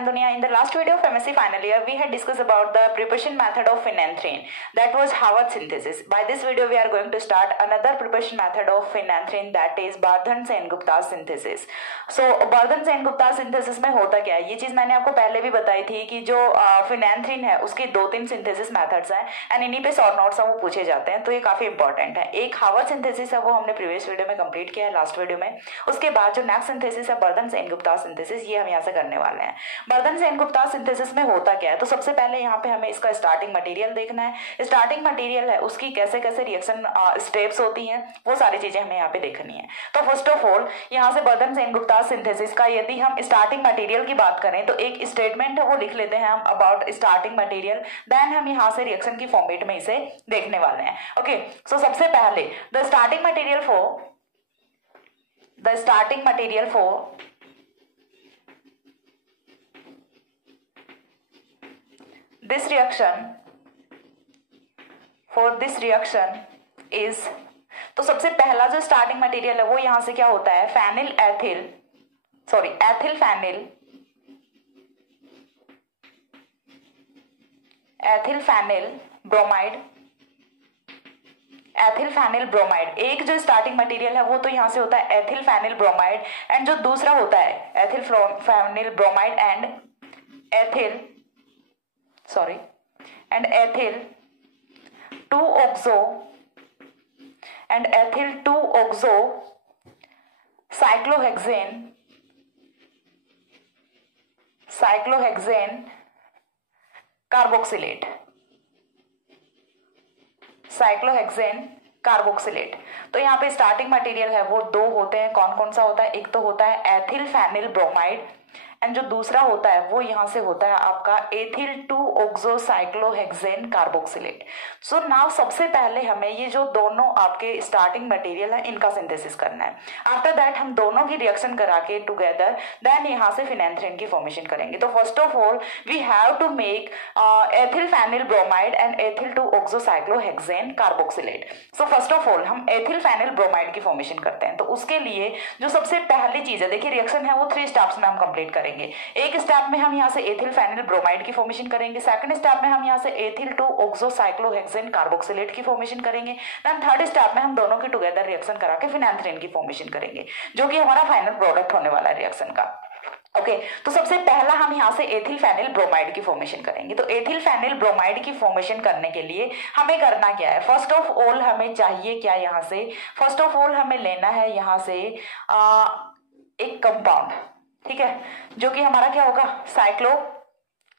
am Dunia. In the last video of MSc final year, we had discussed about the preparation method of phenanthrene. That was Haworth synthesis. By this video, we are going to start another preparation method of phenanthrene, that is Bardhan-Sen-Gupta synthesis. So Bardhan-Sen-Gupta synthesis में होता क्या है? ये चीज मैंने आपको पहले भी बताई थी कि जो phenanthrene है उसके 2-3 synthesis methods हैं एंड इन्हीं पे शॉर्ट नोट्स वो पूछे जाते हैं, तो ये काफी इंपॉर्टेंट है. एक हावर्थ सिंथेसिस है वो हमने प्रीवियस वीडियो में कंप्लीट किया है, लास्ट वीडियो में. उसके बाद जो नेक्स्ट सिंथेसिस है बर्धन-सेन-गुप्ता सिंथेसिस, ये हम यहाँ से करने वाले हैं. बर्धन-सेन-गुप्ता सिंथेसिस में होता क्या है, तो सबसे पहले यहाँ पे हमें इसका स्टार्टिंग मटेरियल देखना है. स्टार्टिंग मटेरियल है उसकी कैसे कैसे रिएक्शन स्टेप्स होती हैं, वो सारी चीजें हमें यहाँ पे देखनी है. तो फर्स्ट ऑफ ऑल यहाँ से बर्धन-सेन-गुप्ता सिंथेसिस का यदि हम स्टार्टिंग मटेरियल की बात करें तो एक स्टेटमेंट है वो लिख लेते हैं हम अबाउट स्टार्टिंग मटेरियल. देन हम यहाँ से रिएक्शन की फॉर्मेट में इसे देखने वाले हैं. ओके, सो सबसे पहले the starting material for this reaction is, तो सबसे पहला जो स्टार्टिंग मटेरियल है वो यहां से क्या होता है, एथिल फेनिल ब्रोमाइड. एक जो स्टार्टिंग मटेरियल है वो तो यहां से होता है एथिल फेनिल ब्रोमाइड, एंड जो दूसरा होता है ethyl phenyl bromide and ethyl 2-oxo cyclohexane carboxylate. तो यहाँ पे स्टार्टिंग मटेरियल है वो 2 होते हैं. कौन कौन सा होता है, एक तो होता है एथिल फेनिल ब्रोमाइड एंड जो दूसरा होता है वो यहां से होता है आपका ethyl 2-oxo cyclohexane carboxylate. So now सबसे पहले हमें ये जो दोनों आपके स्टार्टिंग मटेरियल है इनका सिंथेसिस करना है. आफ्टर दैट हम दोनों की रिएक्शन करा के टुगेदर देन यहां से फिनेंथ्रीन की फॉर्मेशन करेंगे. तो first of all we have to make ethyl phenyl bromide and ethyl 2-oxo cyclohexane carboxylate. So first of all हम एथिल फेनिल ब्रोमाइड की फॉर्मेशन करते हैं. तो उसके लिए जो सबसे पहली चीज है, देखिए रिएक्शन है वो 3 स्टेप्स में हम कंप्लीट करेंगे. एक स्टेप में हम यहां से एथिल फेनिल ब्रोमाइड की फॉर्मेशन करेंगे. सेकंड स्टेप में हम यहां से एथिल 2-oxo cyclohexane कार्बोक्सिलेट की फॉर्मेशन करेंगे. देन थर्ड स्टेप में हम दोनों की टुगेदर रिएक्शन करा के फिनेंथ्रीन की फॉर्मेशन करेंगे, जो कि हमारा फाइनल प्रोडक्ट होने वाला है रिएक्शन का. ओके, तो सबसे पहला हम यहां से एथिल फेनिल ब्रोमाइड की फॉर्मेशन करेंगे. तो एथिल फेनिल ब्रोमाइड की फॉर्मेशन करने के लिए हमें करना क्या है, फर्स्ट ऑफ ऑल हमें चाहिए क्या, यहां से फर्स्ट ऑफ ऑल हमें लेना है यहां से एक कंपाउंड, ठीक है, जो कि हमारा क्या होगा,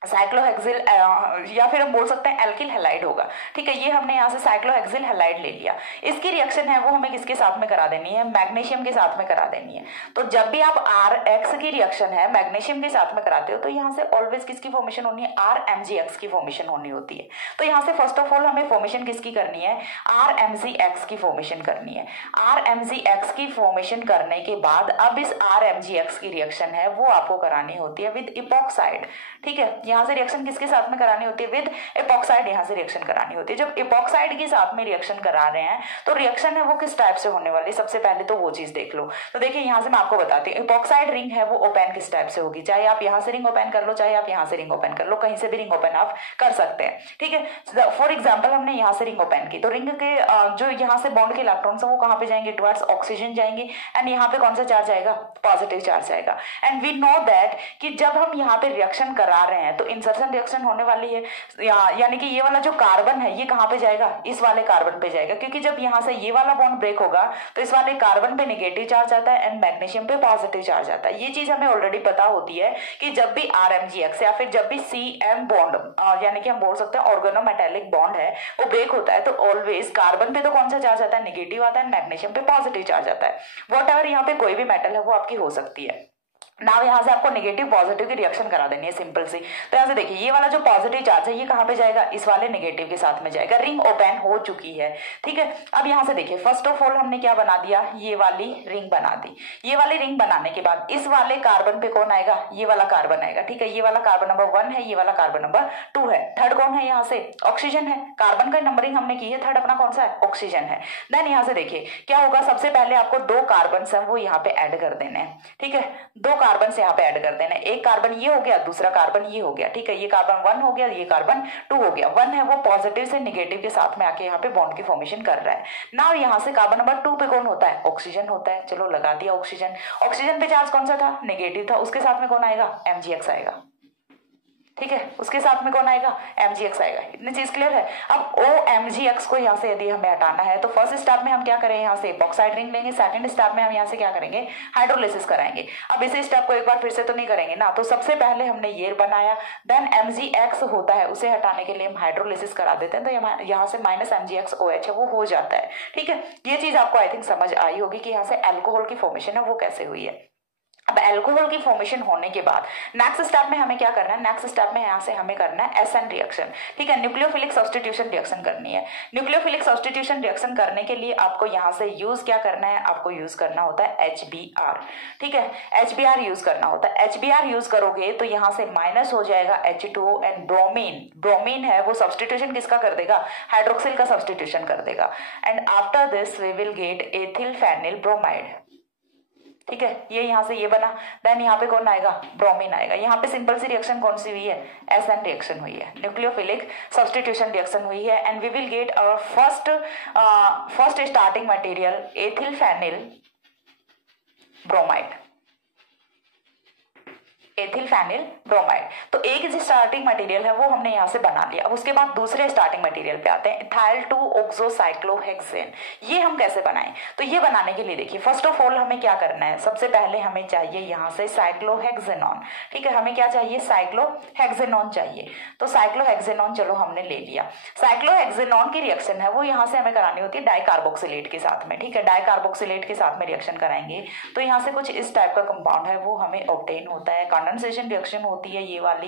साइक्लोहेक्सिल या फिर हम बोल सकते हैं एल्किल हैलाइड होगा. ठीक है, ये हमने यहाँ से साइक्लोहेक्सिल हैलाइड ले लिया. इसकी रिएक्शन है वो हमें किसके साथ में करा देनी है, मैग्नीशियम के साथ में करा देनी है. तो जब भी आप RX की रिएक्शन है मैग्नीशियम के साथ में कराते हो तो यहाँ से ऑलवेज किसकी फॉर्मेशन होनी है, RMgX की फॉर्मेशन होनी होती है. तो यहाँ से फर्स्ट ऑफ ऑल हमें फॉर्मेशन किसकी करनी है, RMgX की फॉर्मेशन करनी है. RMgX की फॉर्मेशन करने के बाद अब इस RMgX की रिएक्शन है वो आपको करानी होती है विद इपॉक्साइड. ठीक है, यहां से रिएक्शन किसके साथ में करानी होती है, विद इपॉक्साइड यहां से रिएक्शन करानी होती है. जब इपॉक्साइड के साथ में रिएक्शन करा रहे हैं तो रिएक्शन है वो किस टाइप से होने वाली, सबसे पहले तो वो चीज देख लो. तो देखिए यहां से मैं आपको बताती हूँ इपॉक्साइड रिंग है वो ओपन किस टाइप से होगी, चाहे आप यहां से रिंग ओपन कर लो चाहे आप यहां से रिंग ओपन कर लो, कहीं से भी रिंग ओपन आप कर सकते हैं. ठीक है, फॉर एग्जाम्पल हमने यहां से रिंग ओपन की तो रिंग के जो यहाँ से बॉन्ड के इलेक्ट्रॉन्स है वो कहाँ पे जाएंगे, टुवर्ड्स ऑक्सीजन जाएंगे. एंड यहाँ पे कौन सा चार्ज आएगा, पॉजिटिव चार्ज आएगा. एंड वी नो दैट कि जब हम यहाँ पे रिएक्शन करा रहे हैं तो इंसर्शन रिएक्शन होने वाली है, यानी कि ये वाला जो कार्बन है ये कहाँ पे जाएगा, इस वाले कार्बन पे जाएगा, क्योंकि जब यहाँ से ये वाला बॉन्ड ब्रेक होगा तो इस वाले कार्बन पे नेगेटिव चार्ज आता है एंड मैग्नीशियम पे पॉजिटिव चार्ज आता है. ये चीज हमें ऑलरेडी पता होती है कि जब भी RMgX या फिर जब भी CM बॉन्ड यानी कि हम बोल सकते हैं ऑर्गेनोमेटेलिक बॉन्ड है वो ब्रेक होता है तो ऑलवेज कार्बन पे तो कौन सा चार्ज आता है, नेगेटिव आता है, मैग्नीशियम पे पॉजिटिव चार्ज आता है. वॉट यहाँ पे कोई भी मेटल है वो आपकी हो सकती है. नाउ यहाँ से आपको नेगेटिव पॉजिटिव की रिएक्शन करा देनी है सिंपल सी. तो यहाँ से देखिए ये वाला जो पॉजिटिव चार्ज है ये कहाँ पे जाएगा, इस वाले नेगेटिव के साथ में जाएगा. रिंग ओपन हो चुकी है. ठीक है, अब यहाँ से देखिए फर्स्ट ऑफ ऑल हमने क्या बना दिया, ये वाली रिंग बना दी. ये वाली रिंग बनाने के बाद इस वाले कार्बन पे कौन आएगा, ये वाला कार्बन आएगा. ठीक है, ये वाला कार्बन नंबर 1 है, ये वाला कार्बन नंबर 2 है. थर्ड कौन है, यहाँ से ऑक्सीजन है. कार्बन का नंबरिंग हमने की है, थर्ड अपना कौन सा है, ऑक्सीजन है. देन यहाँ से देखिए क्या होगा, सबसे पहले आपको 2 कार्बन है वो यहाँ पे ऐड कर देने हैं. ठीक है, 2 कार्बन से यहाँ पे ऐड कर देना। एक कार्बन ये हो गया, दूसरा कार्बन ये हो गया, ठीक है, ये कार्बन 1 हो गया, ये कार्बन 2 हो गया। 1 है वो पॉजिटिव से नेगेटिव के साथ में आके यहाँ पे बॉन्ड की फॉर्मेशन कर रहा है। नाउ यहाँ से कार्बन नंबर 2 पे कौन होता है, ऑक्सीजन होता है। चलो लगा दिया ऑक्सीजन। ऑक्सीजन पे चार्ज कौन सा था, नेगेटिव था, उसके साथ में कौन आएगा, MgX आएगा, ठीक है, उसके साथ में कौन आएगा, MgX आएगा। इतनी चीज क्लियर है। अब OMgX को यहाँ से यदि हमें हटाना है तो फर्स्ट स्टेप में हम क्या करें, यहाँ से एपॉक्साइड रिंग लेंगे। सेकंड स्टेप में हम यहाँ से क्या करेंगे, हाइड्रोलिसिस कराएंगे। अब इस स्टेप को एक बार फिर से तो नहीं करेंगे ना, तो सबसे पहले हमने ये बनाया, देन MgX होता है, उसे हटाने के लिए हम हाइड्रोलिसिस करा देते हैं, तो यहाँ से -MgXOH है वो हो जाता है, ठीक है। ये चीज आपको आई थिंक समझ आई होगी कि यहाँ से एल्कोहल की फॉर्मेशन है वो कैसे हुई है। अब एल्कोहल की फॉर्मेशन होने के बाद नेक्स्ट स्टेप में हमें क्या करना है, नेक्स्ट स्टेप में यहाँ से हमें करना है SN रिएक्शन, ठीक है, न्यूक्लियोफिलिक सब्स्टिट्यूशन रिएक्शन करनी है। न्यूक्लियोफिलिक सब्स्टिट्यूशन रिएक्शन करने के लिए आपको यहाँ से यूज क्या करना है, आपको यूज करना होता है HBr, ठीक है, HBr यूज करना होता है। HBr यूज करोगे तो यहाँ से माइनस हो जाएगा H2O एंड ब्रोमीन। ब्रोमीन है वो सब्स्टिट्यूशन किसका कर देगा, हाइड्रोक्सिल का सब्स्टिट्यूशन कर देगा, and after this we will get ethyl phenyl bromide, ठीक है, ये यहाँ से ये बना, देन यहाँ पे कौन आएगा, ब्रोमीन आएगा। यहाँ पे सिंपल सी रिएक्शन कौन सी हुई है, SN रिएक्शन हुई है, न्यूक्लियोफिलिक सब्स्टिट्यूशन रिएक्शन हुई है, and we will get our first starting material ethyl phenyl bromide, ethyl phenyl bromide. तो एक जो स्टार्टिंग मटेरियल है वो हमने यहाँ से बना लिया। अब उसके बाद दूसरे स्टार्टिंग मटेरियल पे आते हैं, इथाइल 2-ऑक्सोसाइक्लोहेक्सेन। ये हम कैसे बनाएं, तो ये बनाने के लिए देखिए फर्स्ट ऑफ ऑल हमें क्या करना है, सबसे पहले हमें चाहिए यहाँ से साइक्लोहेक्सेनॉन, ठीक है, हमें क्या चाहिए, साइक्लोहेक्सेनॉन चाहिए। तो साइक्लोहेक्सेनॉन चलो हमने ले लिया। साइक्लोहेक्सेनॉन की रिएक्शन है वो यहाँ से हमें करानी होती है डाइकार्बोक्सिलेट के साथ में, ठीक है, डाइकार्बोक्सिलेट के साथ में रिएक्शन कराएंगे तो यहाँ से कुछ इस टाइप का कंपाउंड है वो हमें ऑब्टेन होता है। कंडेंसेशन रिएक्शन होती है ये वाली।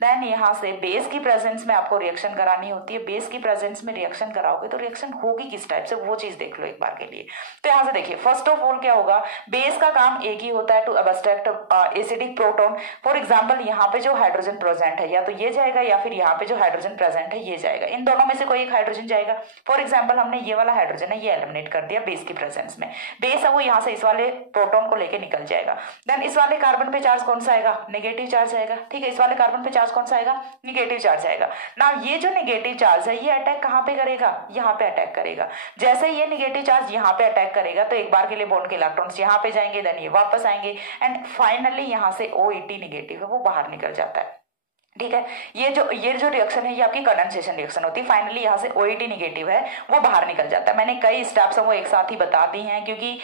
देन यहाँ से बेस की प्रेजेंस में आपको रिएक्शन करानी होती है। बेस की प्रेजेंस में रिएक्शन कराओगे तो रिएक्शन होगी किस टाइप से, वो चीज देख लो एक बार के लिए। तो यहाँ से देखिए फर्स्ट ऑफ ऑल क्या होगा, बेस का काम एक ही होता है, to abstract acidic proton. For example यहाँ पे जो हाइड्रोजन प्रेजेंट है या तो ये जाएगा या फिर यहाँ पे जो हाइड्रोजन प्रेजेंट है ये जाएगा, इन दोनों में से कोई एक हाइड्रोजन जाएगा। फॉर एग्जाम्पल हमने ये वाला हाइड्रोजन है ये एलिमिनेट कर दिया बेस की प्रेजेंस में, बेस है वो यहाँ से इस वाले प्रोटॉन को लेके निकल जाएगा। देन इस वाले कार्बन पे चार्ज कौन सा आएगा, नेगेटिव चार्ज आएगा, ठीक है, इस वाले कार्बन पे चार्ज कौन सा आएगा, नेगेटिव चार्ज आएगा। ना ये जो नेगेटिव चार्ज है ये अटैक कहाँ पे करेगा, यहाँ पे अटैक करेगा। जैसे ये नेगेटिव चार्ज यहाँ पे अटैक करेगा तो एक बार के लिए बॉन्ड के इलेक्ट्रॉन्स यहाँ पे जाएंगे, देन ये वापस आएंगे एंड फाइनली यहाँ से OET नेगेटिव है वो बाहर निकल जाता है, ठीक है। ये जो रिएक्शन है ये आपकी कंडेंसेशन रिएक्शन होती है। फाइनली यहाँ से OET नेगेटिव है वो बाहर निकल जाता है। मैंने कई स्टेप्स हैं वो एक साथ ही बता दी हैं क्योंकि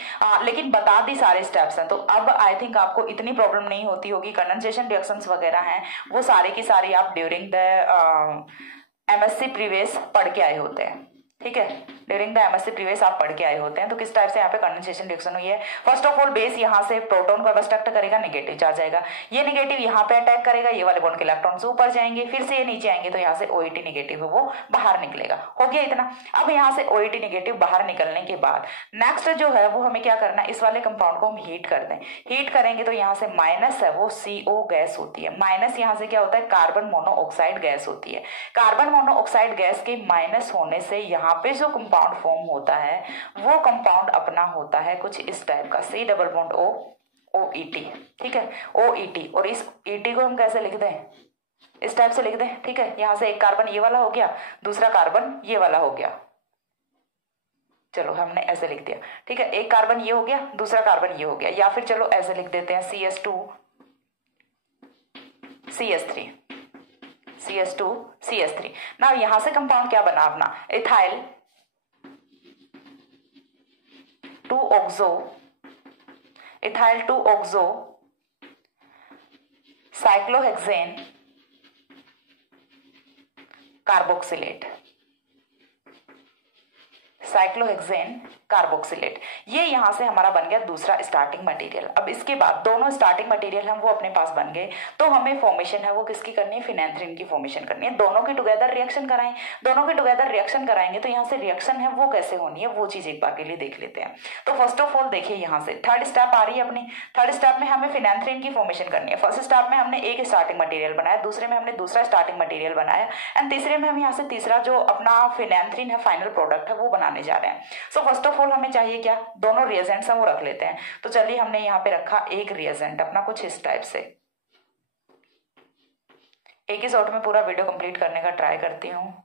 लेकिन बता दी सारे स्टेप्स हैं, तो अब आई थिंक आपको इतनी प्रॉब्लम नहीं होती होगी। कंडेंसेशन रिएक्शंस वगैरह हैं वो सारी की सारी आप ड्यूरिंग द MSc प्रीवियस पढ़ के आए होते हैं, ठीक है, ड्यूरिंग द MSc प्रीवियस आप पढ़ के आए होते हैं। तो किस टाइप से यहाँ पे कंडेंसेशन रिएक्शन हुई है, फर्स्ट ऑफ ऑल बेस यहाँ से प्रोटॉन को अब्स्ट्रैक्ट करेगा, नेगेटिव चार्ज आएगा, ये नेगेटिव यहाँ पे अटैक करेगा, ये वाले बॉन्ड के इलेक्ट्रॉन्स ऊपर जाएंगे, फिर से ये नीचे आएंगे तो यहाँ से OET नेगेटिव है वो बाहर निकलेगा। हो गया इतना। अब यहाँ से OET नेगेटिव बाहर निकलने के बाद नेक्स्ट जो है वो हमें क्या करना है, इस वाले कंपाउंड को हम हीट कर दें। हीट करेंगे तो यहाँ से माइनस है वो CO गैस होती है, माइनस यहाँ से क्या होता है, कार्बन मोनोऑक्साइड गैस होती है। कार्बन मोनोऑक्साइड गैस के माइनस होने से यहाँ पे जो कंपाउंड फॉर्म होता है वो कंपाउंड अपना होता है कुछ इस टाइप का, C double bond O OET, ठीक है, OET। और इस ET को हम कैसे लिख दें, इस टाइप से लिख दें, ठीक है। यहाँ से एक कार्बन ये वाला हो गया, दूसरा कार्बन ये वाला हो गया, चलो हमने ऐसे लिख दिया, ठीक है, एक कार्बन ये हो गया, दूसरा कार्बन ये हो गया, या फिर चलो ऐसे लिख देते हैं CS2 CS3 CS2 CS3। ना यहां से कंपाउंड क्या बना अपना, इथाइल 2-ऑक्सो, इथाइल 2-ऑक्सो साइक्लोहेक्सेन कार्बोक्सिलेट, साइक्लोहेक्सेन कार्बोक्सिलेट। ये यहां से हमारा बन गया दूसरा स्टार्टिंग मटेरियल। अब इसके बाद दोनों स्टार्टिंग मटेरियल हम वो अपने पास बन गए, तो हमें फॉर्मेशन है वो किसकी करनी है, फिनेंथ्रीन की फॉर्मेशन करनी है। दोनों की टुगेदर रिएक्शन कराएं, दोनों की टुगेदर रिएक्शन कराएंगे तो यहाँ से रिएक्शन है वो कैसे होनी है वो चीज एक बार के लिए देख लेते हैं। तो फर्स्ट ऑफ ऑल देखिए यहाँ से थर्ड स्टेप आ रही है अपनी, थर्ड स्टेप में हमें फिनेंथ्रीन की फॉर्मेशन करनी है। फर्स्ट स्टेप में हमने एक स्टार्टिंग मटेरियल बनाया, दूसरे में हमने दूसरा स्टार्टिंग मटेरियल बनाया एंड तीसरे में हम यहाँ से तीसरा जो अपना फिनेंथ्रीन है फाइनल प्रोडक्ट है वो बनाने जा रहे हैं। सो फर्स्ट ऑफ ऑल हमें चाहिए क्या, दोनों रिएजेंट्स हम वो रख लेते हैं। तो चलिए हमने यहाँ पे रखा एक रिएजेंट अपना कुछ इस टाइप से। एक ही शॉट में पूरा वीडियो कंप्लीट करने का ट्राई करती हूँ।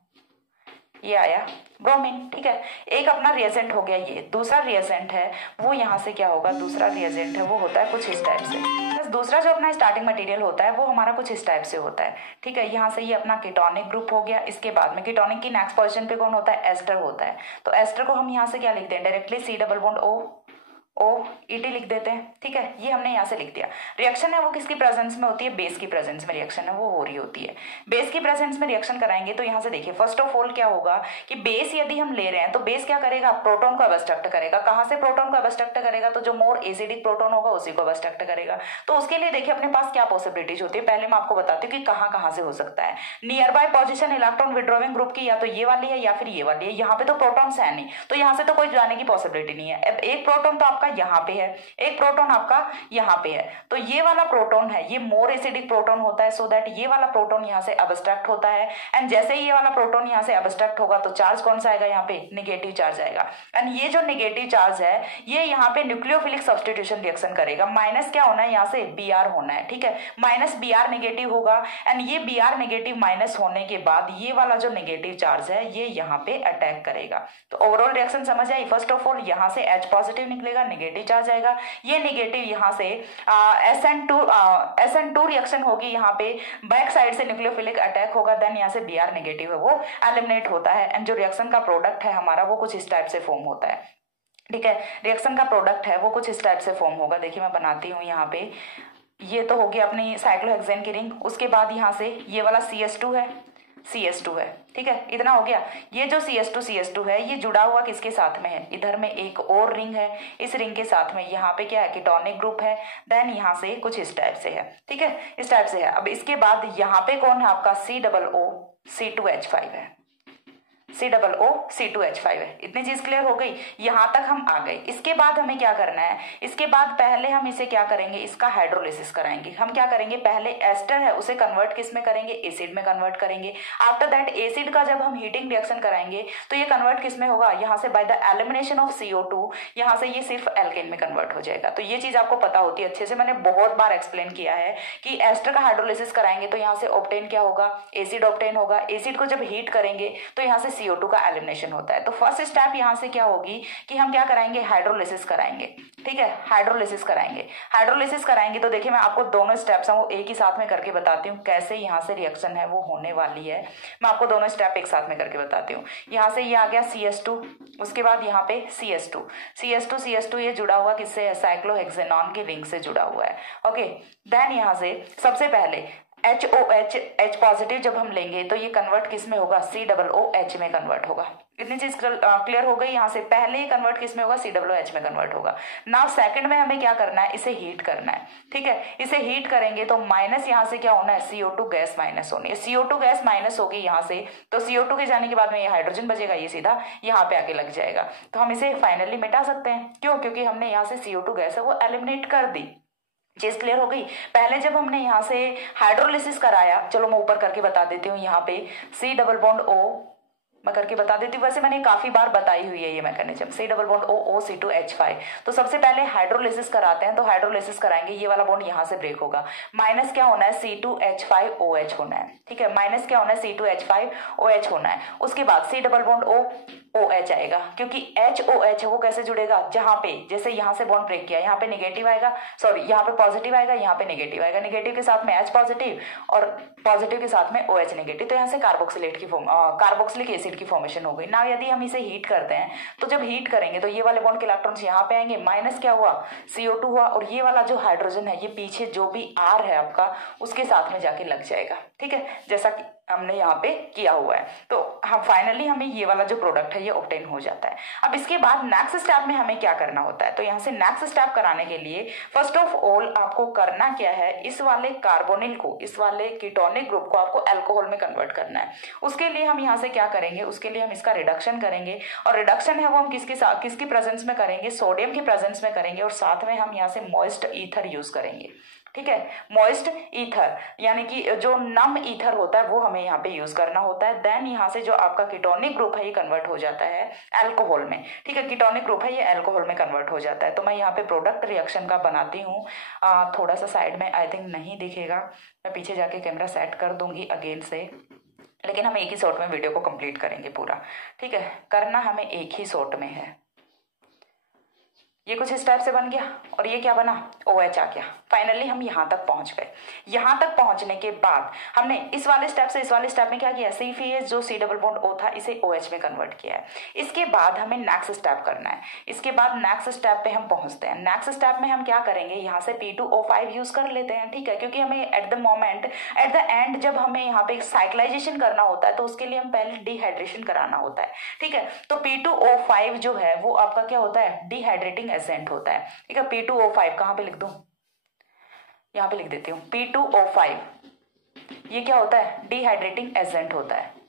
ये आया ब्रोमीन, ठीक है, एक अपना रिएजेंट हो गया। ये दूसरा रिएजेंट है वो यहाँ से क्या होगा, दूसरा रिएजेंट है वो होता है कुछ इस टाइप से। बस दूसरा जो अपना स्टार्टिंग मटेरियल होता है वो हमारा कुछ इस टाइप से होता है, ठीक है। यहाँ से ये अपना कीटोनिक ग्रुप हो गया। इसके बाद में कीटोनिक की नेक्स्ट पोजीशन पे कौन होता है, एस्टर होता है। तो एस्टर को हम यहाँ से क्या लिखते हैं, directly C double bond OET लिख देते हैं, ठीक है। ये हमने यहाँ से लिख दिया। रिएक्शन है वो किसकी प्रेजेंस में होती है, बेस की प्रेजेंस में रिएक्शन है वो हो रही होती है। बेस की प्रेजेंस में रिएक्शन कराएंगे तो यहाँ से देखिए फर्स्ट ऑफ ऑल क्या होगा कि बेस यदि हम ले रहे हैं तो बेस क्या करेगा, प्रोटॉन को अबस्ट्रक्ट करेगा। कहाँ से प्रोटॉन को अबस्ट्रक्ट करेगा, तो जो मोर एसिडिक प्रोटॉन होगा उसी को अबस्ट्रक्ट करेगा। तो उसके लिए देखिए अपने पास क्या पॉसिबिलिटीज होती है, पहले मैं आपको बताती हूँ कि कहाँ से हो सकता है। Near by position electron withdrawing group की या तो ये वाली है या फिर ये वाली है। यहाँ पे तो प्रोटॉन्स है नहीं, तो यहाँ से तो कोई जाने की पॉसिबिलिटी नहीं है। अब एक प्रोटॉन तो आपका यहाँ पे है, एक प्रोटॉन आपका यहाँ पे है, तो ये वाला प्रोटॉन है ये मोर एसिडिक प्रोटॉन होता है, सो दैट ये वाला प्रोटॉन यहाँ से अबस्ट्रैक्ट होता है। एंड जैसे ही ये वाला प्रोटॉन यहाँ से अबस्ट्रैक्ट होगा तो चार्ज कौन सा आएगा, यहाँ पे नेगेटिव चार्ज आएगा। एंड ये जो नेगेटिव चार्ज है ये यहाँ पे न्यूक्लियोफिलिक सब्स्टिट्यूशन रिएक्शन करेगा। माइनस क्या होना है, यहाँ से Br होना है, ठीक है। माइनस Br नेगेटिव होगा एंड ये Br नेगेटिव माइनस होने के बाद ये वाला जो नेगेटिव चार्ज है ये यहाँ पे अटैक करेगा। तो ओवरऑल रिएक्शन समझ आई। फर्स्ट ऑफ ऑल यहाँ से H पॉजिटिव निकलेगा, नेगेटिव चार्ज आएगा, ये नेगेटिव यहाँ से SN2 रिएक्शन होगी, यहाँ पे बैक साइड से न्यूक्लियोफिलिक अटैक होगा, देन यहाँ से Br नेगेटिव है वो एलिमिनेट होता है। एंड जो रिएक्शन का प्रोडक्ट है हमारा वो कुछ इस टाइप से फॉर्म होता है, ठीक है। रिएक्शन का प्रोडक्ट है वो कुछ इस टाइप से फॉर्म होगा। देखिए मैं बनाती हूँ यहाँ पे, ये तो हो गया अपनी साइक्लोहेक्सेन की रिंग। उसके बाद यहाँ से ये वाला CS2 है, CS2 है, ठीक है, इतना हो गया। ये जो CS2 है ये जुड़ा हुआ किसके साथ में है, इधर में एक और रिंग है, इस रिंग के साथ में यहाँ पे क्या है, कीटोनिक ग्रुप है। देन यहाँ से कुछ इस टाइप से है, ठीक है, इस टाइप से है। अब इसके बाद यहाँ पे कौन है आपका COO C2H5 है, C2H5 है। इतनी चीज क्लियर हो गई, यहां तक हम आ गए। इसके बाद हमें क्या करना है, इसके बाद पहले हम इसे क्या करेंगे, इसका हाइड्रोलिसिस कराएंगे। हम क्या करेंगे, पहले एस्टर है उसे कन्वर्ट किस में करेंगे, एसिड में कन्वर्ट करेंगे। आफ्टर दैट एसिड का जब हम हीटिंग रिएक्शन कराएंगे तो ये कन्वर्ट किस में होगा, यहाँ से by the elimination of CO2 यहाँ से ये सिर्फ एल्केन में कन्वर्ट हो जाएगा। तो ये चीज आपको पता होती है अच्छे से, मैंने बहुत बार एक्सप्लेन किया है कि एस्टर का हाइड्रोलिसिस कराएंगे तो यहाँ से ऑब्टेन क्या होगा, एसिड ऑब्टेन होगा। एसिड को जब हीट करेंगे तो यहाँ से CO2 का एलिमिनेशन होता है। तो फर्स्ट स्टेप यहाँ से क्या होगी कि हम क्या कराएंगे, हाइड्रोलिसिस कराएंगे, ठीक है, हाइड्रोलिसिस कराएंगे। हाइड्रोलिसिस कराएंगे तो देखिए मैं आपको दोनों स्टेप्स हैं वो एक ही साथ में करके बताती हूँ कैसे यहाँ से रिएक्शन है वो होने वाली है। मैं आपको दोनों स्टेप एक साथ में करके बताती हूँ। यहाँ से ये आ गया CS2, उसके बाद यहाँ पे CS2 ये जुड़ा हुआ किससे है, साइक्लोहेक्सेनॉन की रिंग से जुड़ा हुआ है, ओके। देन यहाँ से सबसे पहले HOH H पॉजिटिव जब हम लेंगे तो ये कन्वर्ट किस में होगा, COOH में कन्वर्ट होगा। इतनी चीज क्लियर हो गई। यहाँ से पहले ही कन्वर्ट किस में होगा, COOH में कन्वर्ट होगा। नाउ सेकंड में हमें क्या करना है, इसे हीट करना है, ठीक है। इसे हीट करेंगे तो माइनस यहाँ से क्या होना है, CO2 गैस माइनस होनी है। CO2 गैस माइनस होगी यहाँ से, तो CO2 के जाने के बाद में ये हाइड्रोजन बचेगा, ये सीधा यहाँ पे आके लग जाएगा। तो हम इसे फाइनली मिटा सकते हैं, क्यों, क्योंकि हमने यहाँ से CO2 गैस है वो एलिमिनेट कर दी। चीज क्लियर हो गई। पहले जब हमने यहाँ से हाइड्रोलिसिस कराया, चलो मैं ऊपर करके बता देती हूँ, यहाँ पे C डबल बॉन्ड O मैं करके बता देती हूँ, वैसे मैंने काफी बार बताई हुई है ये mechanism, C double bond O C2H5। तो सबसे पहले हाइड्रोलिसिस कराते हैं, तो हाइड्रोलिसिस कराएंगे, ये वाला बॉन्ड यहाँ से ब्रेक होगा, माइनस क्या होना है, C2H5OH होना है, ठीक है, माइनस क्या होना है, C2H5OH होना है। उसके बाद C डबल बॉन्ड OH आएगा, क्योंकि HOH है वो कैसे जुड़ेगा, जहां पे जैसे यहाँ से बॉन्ड ब्रेक किया, यहाँ पे नेगेटिव आएगा, सॉरी यहाँ पे पॉजिटिव आएगा, यहाँ पे नेगेटिव आएगा, नेगेटिव के साथ में H पॉजिटिव और पॉजिटिव के साथ में OH नेगेटिव, तो यहाँ से कार्बोक्सिलिक एसिड की फॉर्मेशन हो गई। ना यदि हम इसे हीट करते हैं तो जब हीट करेंगे तो ये वाले बॉन्ड के इलेक्ट्रॉन्स यहाँ पे आएंगे, माइनस क्या हुआ, CO2 हुआ, और ये वाला जो हाइड्रोजन है ये पीछे जो भी R है आपका उसके साथ में जाके लग जाएगा, ठीक है, जैसा कि हमने यहाँ पे किया हुआ है। तो हम फाइनली हमें ये वाला जो प्रोडक्ट है ये ऑब्टेन हो जाता है। अब इसके बाद नेक्स्ट स्टेप में हमें क्या करना होता है, तो यहाँ से नेक्स्ट स्टेप कराने के लिए फर्स्ट ऑफ ऑल आपको करना क्या है, इस वाले कार्बोनिल को, इस वाले कीटोनिक ग्रुप को आपको अल्कोहल में कन्वर्ट करना है। उसके लिए हम यहाँ से क्या करेंगे, उसके लिए हम इसका रिडक्शन करेंगे, और रिडक्शन है वो हम किसकी प्रेजेंस में करेंगे, सोडियम की प्रेजेंस में करेंगे, और साथ में हम यहाँ से मॉइस्ट ईथर यूज करेंगे, ठीक है। मॉइस्ट ईथर यानी कि जो नम ईथर होता है वो हमें यहाँ पे यूज करना होता है। देन यहाँ से जो आपका कीटोनिक ग्रुप है ये कन्वर्ट हो जाता है अल्कोहल में, ठीक है। कीटोनिक ग्रुप है ये अल्कोहल में कन्वर्ट हो जाता है। तो मैं यहाँ पे प्रोडक्ट रिएक्शन का बनाती हूँ, थोड़ा सा साइड में आई थिंक नहीं दिखेगा, मैं पीछे जाके कैमरा सेट कर दूंगी अगेन से, लेकिन हम एक ही शॉट में वीडियो को कंप्लीट करेंगे पूरा, ठीक है। करना हमें एक ही शॉट में है। ये कुछ इस टाइप से बन गया और ये क्या बना, OH आ गया। फाइनली हम यहाँ तक पहुंच गए। यहाँ तक पहुंचने के बाद हमने इस वाले स्टेप से इस वाले स्टेप में क्या किया, CFS जो C डबल बॉन्ड O था इसे OH में कन्वर्ट किया है। इसके बाद हमें नेक्स्ट स्टेप करना है। इसके बाद नेक्स्ट स्टेप पे हम पहुंचते हैं। नेक्स्ट स्टेप में हम क्या करेंगे, यहाँ से P2O5 यूज कर लेते हैं, ठीक है, क्योंकि हमें एट द एंड जब हमें यहाँ पे साइक्लाइजेशन करना होता है तो उसके लिए हम पहले डिहाइड्रेशन कराना होता है, ठीक है। तो P2O5 जो है वो आपका क्या होता है, डिहाइड्रेटिंग एजेंट होता है, ठीक है। P2O5 कहाँ पे लिख दूं, यहाँ पे लिख देती हूँ P2O5, ये क्या होता है, डिहाइड्रेटिंग एजेंट होता है,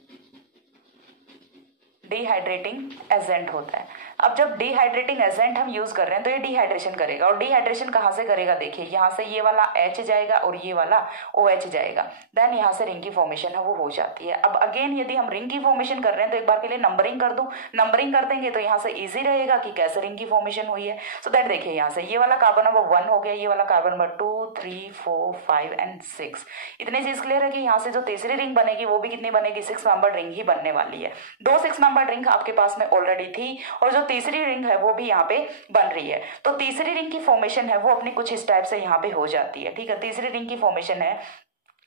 डिहाइड्रेटिंग एजेंट होता है। अब जब डिहाइड्रेटिंग एजेंट हम यूज कर रहे हैं तो ये डिहाइड्रेशन करेगा, और डिहाइड्रेशन कहाँ से करेगा, देखिए यहाँ से ये वाला H जाएगा और ये वाला OH जाएगा, देन यहाँ से रिंग की फॉर्मेशन है वो हो जाती है। अब अगेन यदि हम रिंग की फॉर्मेशन कर रहे हैं तो एक बार के लिए नंबरिंग कर दूं, नंबरिंग कर देंगे तो यहाँ से इजी रहेगा कि कैसे रिंग की फॉर्मेशन हुई है। सो दैट देखिए यहाँ से ये वाला कार्बन नंबर 1 हो गया, ये वाला कार्बन नंबर 2 3 4 5 एंड 6। इतनी चीज क्लियर है कि यहाँ से जो तीसरी रिंग बनेगी वो भी कितनी बनेगी, 6 मेंबर रिंग ही बनने वाली है। 2 6 मेंबर रिंग आपके पास में ऑलरेडी थी और जो तीसरी रिंग है वो भी यहाँ पे बन रही है। तो तीसरी रिंग की फॉर्मेशन है वो अपनी कुछ इस टाइप से यहाँ पे हो जाती है, ठीक है। तीसरी रिंग की फॉर्मेशन है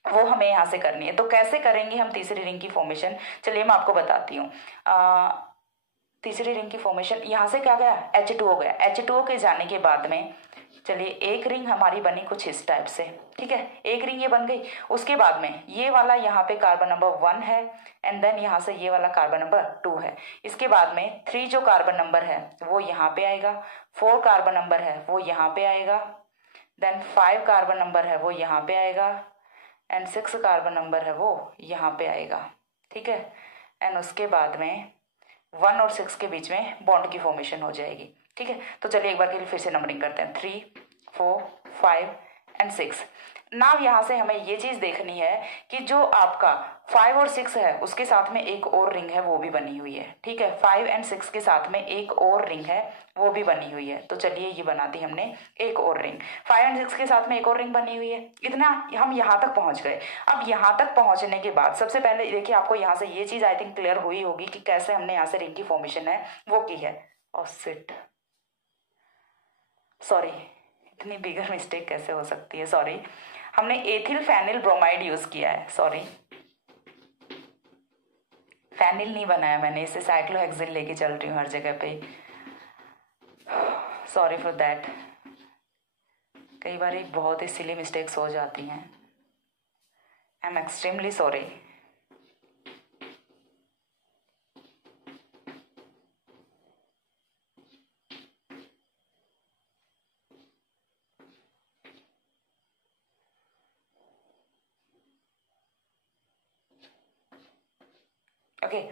वो हमें यहाँ से करनी है। तो कैसे करेंगे हम तीसरी रिंग की फॉर्मेशन, चलिए मैं आपको बताती हूँ। तीसरी रिंग की फॉर्मेशन यहाँ से क्या गया, H2O गया। H2O के जाने के बाद में चलिए एक रिंग हमारी बनी कुछ इस टाइप से, ठीक है, एक रिंग ये बन गई। उसके बाद में ये वाला यहाँ पे कार्बन नंबर 1 है एंड देन यहाँ से ये वाला कार्बन नंबर 2 है। इसके बाद में 3 जो कार्बन नंबर है वो यहाँ पे आएगा, 4 कार्बन नंबर है वो यहाँ पे आएगा, देन 5 कार्बन नंबर है वो यहाँ पे आएगा एंड 6 कार्बन नंबर है वो यहाँ पे आएगा, ठीक है। एंड उसके बाद में 1 और 6 के बीच में बॉन्ड की फॉर्मेशन हो जाएगी, ठीक है। तो चलिए एक बार के लिए फिर से नंबरिंग करते हैं, 3 4 5 एंड 6। नाउ यहाँ से हमें ये चीज देखनी है कि जो आपका 5 और 6 है उसके साथ में एक और रिंग है वो भी बनी हुई है, ठीक है। 5 एंड 6 के साथ में एक और रिंग है वो भी बनी हुई है। तो चलिए ये बना दी हमने एक और रिंग, 5 एंड 6 के साथ में एक और रिंग बनी हुई है। इतना हम यहाँ तक पहुंच गए। अब यहाँ तक पहुंचने के बाद सबसे पहले देखिए आपको यहाँ से ये चीज आई थिंक क्लियर हुई होगी कि कैसे हमने यहाँ से रिंग की फॉर्मेशन है वो की है। और सिट सॉरी, इतनी बिगर मिस्टेक कैसे हो सकती है, सॉरी, हमने एथिल फेनिल ब्रोमाइड यूज किया है, सॉरी, फेनिल नहीं बनाया मैंने, इसे साइक्लोहेक्सिल लेके चल रही हूँ हर जगह पे, सॉरी फॉर दैट। कई बार बहुत ही सिली मिस्टेक्स हो जाती हैं, I am extremely sorry. Okay,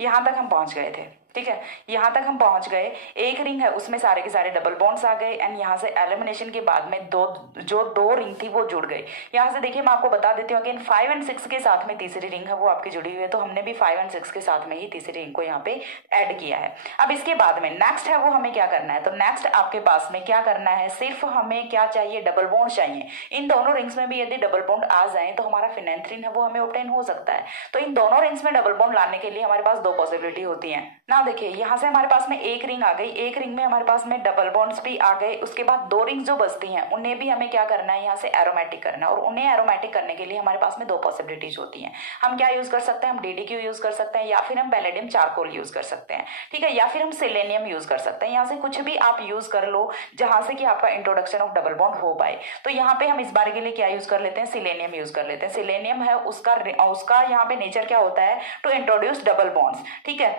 यहाँ तक हम पहुंच गए थे, ठीक है। यहाँ तक हम पहुंच गए, एक रिंग है उसमें सारे के सारे डबल बॉन्ड्स आ गए एंड यहाँ से एलिमिनेशन के बाद में दो रिंग थी वो जुड़ गई। यहाँ से देखिए मैं आपको बता देती हूँ अगेन 5 एंड 6 के साथ में तीसरी रिंग है वो आपकी जुड़ी हुई है, तो हमने भी 5 एंड 6 के साथ में ही तीसरी रिंग को यहाँ पे ऐड किया है। अब इसके बाद में नेक्स्ट है वो हमें क्या करना है, तो नेक्स्ट आपके पास में क्या करना है, सिर्फ हमें क्या चाहिए, डबल बॉन्ड चाहिए। इन दोनों रिंग्स में भी यदि डबल बॉन्ड आ जाए तो हमारा फिनेंथ्रीन है वो हमें ऑब्टेन हो सकता है। तो इन दोनों रिंग्स में डबल बॉन्ड लाने के लिए हमारे पास 2 पॉसिबिलिटी होती है ना। देखिए यहाँ से हमारे पास में एक रिंग आ गई, एक रिंग में हमारे पास में डबल बॉन्ड्स भी आ गए। उसके बाद 2 रिंग्स जो बचती हैं उन्हें भी हमें क्या करना है, यहाँ से एरोमेटिक करना है, और उन्हें एरोमेटिक करने के लिए हमारे पास में 2 पॉसिबिलिटीज होती हैं। हम क्या यूज कर सकते हैं, हम DDQ यूज कर सकते हैं या फिर हम पैलेडियम चारकोल यूज कर सकते हैं, ठीक है, या फिर हम सेलेनियम यूज कर सकते हैं। यहाँ से कुछ भी आप यूज कर लो जहां से कि आपका इंट्रोडक्शन ऑफ डबल बॉन्ड हो पाए। तो यहाँ पे हम इस बार के लिए क्या यूज कर लेते हैं, सिलेनियम यूज कर लेते हैं। सिलेनियम है उसका यहाँ पे नेचर क्या होता है, टू इंट्रोड्यूस डबल बॉन्ड्स, ठीक है,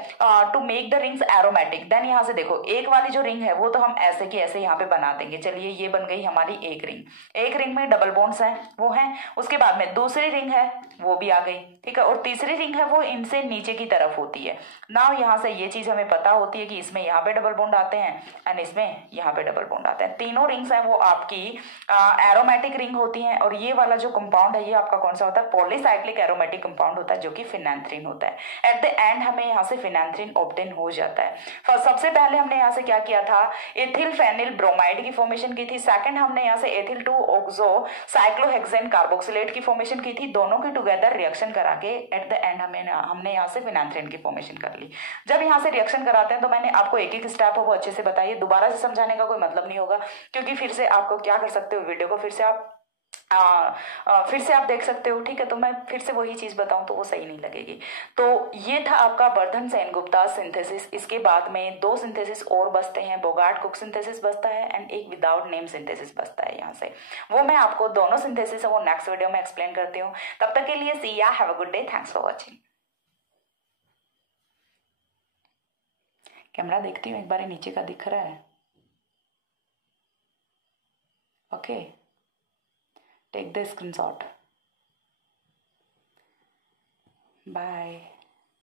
to make the rings aromatic. Then यहाँ से देखो एक वाली जो रिंग है वो तो हम ऐसे की ऐसे यहाँ पे बना देंगे। चलिए ये बन गई हमारी एक रिंग में डबल बॉन्ड्स हैं वो हैं। उसके बाद में दूसरी रिंग है वो भी आ गई, ठीक है। और तीसरी रिंग है वो इनसे नीचे की तरफ होती है ना। यहाँ से ये चीज हमें पता होती है कि इसमें यहाँ पे डबल बॉन्ड आते हैं एंड इसमें यहाँ पे डबल बॉन्ड आते हैं। तीनों रिंग्स हैं वो आपकी एरोमेटिक रिंग होती हैं। और ये वाला जो कंपाउंड है ये आपका कौन सा होता है, पॉलीसाइक्लिक एरोमेटिक कंपाउंड होता है जो कि फिनांथ्रीन होता है। एट द एंड हमें यहाँ से फिनांथ्रीन ऑब्टेन हो जाता है। सबसे पहले हमने यहाँ से क्या किया था, एथिल फेनिल ब्रोमाइड की फॉर्मेशन की थी। सेकंड हमने यहाँ से एथिल 2 ऑक्सो साइक्लोहेक्सेन कार्बोक्सिलेट की फॉर्मेशन की थी। दोनों की टुगेदर रिएक्शन करा के एट द एंड हमने यहाँ से फिनांथ्रीन की फॉर्मेशन कर ली। जब यहाँ से रिएक्शन कराते हैं तो मैंने आपको एक एक स्टेप है वो अच्छे से बताइए, दोबारा से समझाने का कोई मतलब नहीं होगा, क्योंकि फिर से आपको क्या कर सकते हो, वीडियो को फिर से आप देख सकते हो। ठीक है, तो मैं फिर से वही चीज बताऊं तो वो सही नहीं लगेगी। तो ये था आपका वर्धन सेनगुप्ता सिंथेसिस। इसके बाद में 2 सिंथेसिस और बचते हैं, बोगार्ट कुक सिंथेसिस बचता है एंड एक विदाउट नेम सिंथेसिस बचता है। यहाँ से वो मैं आपको दोनों सिंथेसिस है वो नेक्स्ट वीडियो में एक्सप्लेन करती हूँ। तब तक के लिए see ya, have a good day, thanks for watching. Camera देखती हूँ एक बार, नीचे का दिख रहा है? Okay, take the screenshot. Bye.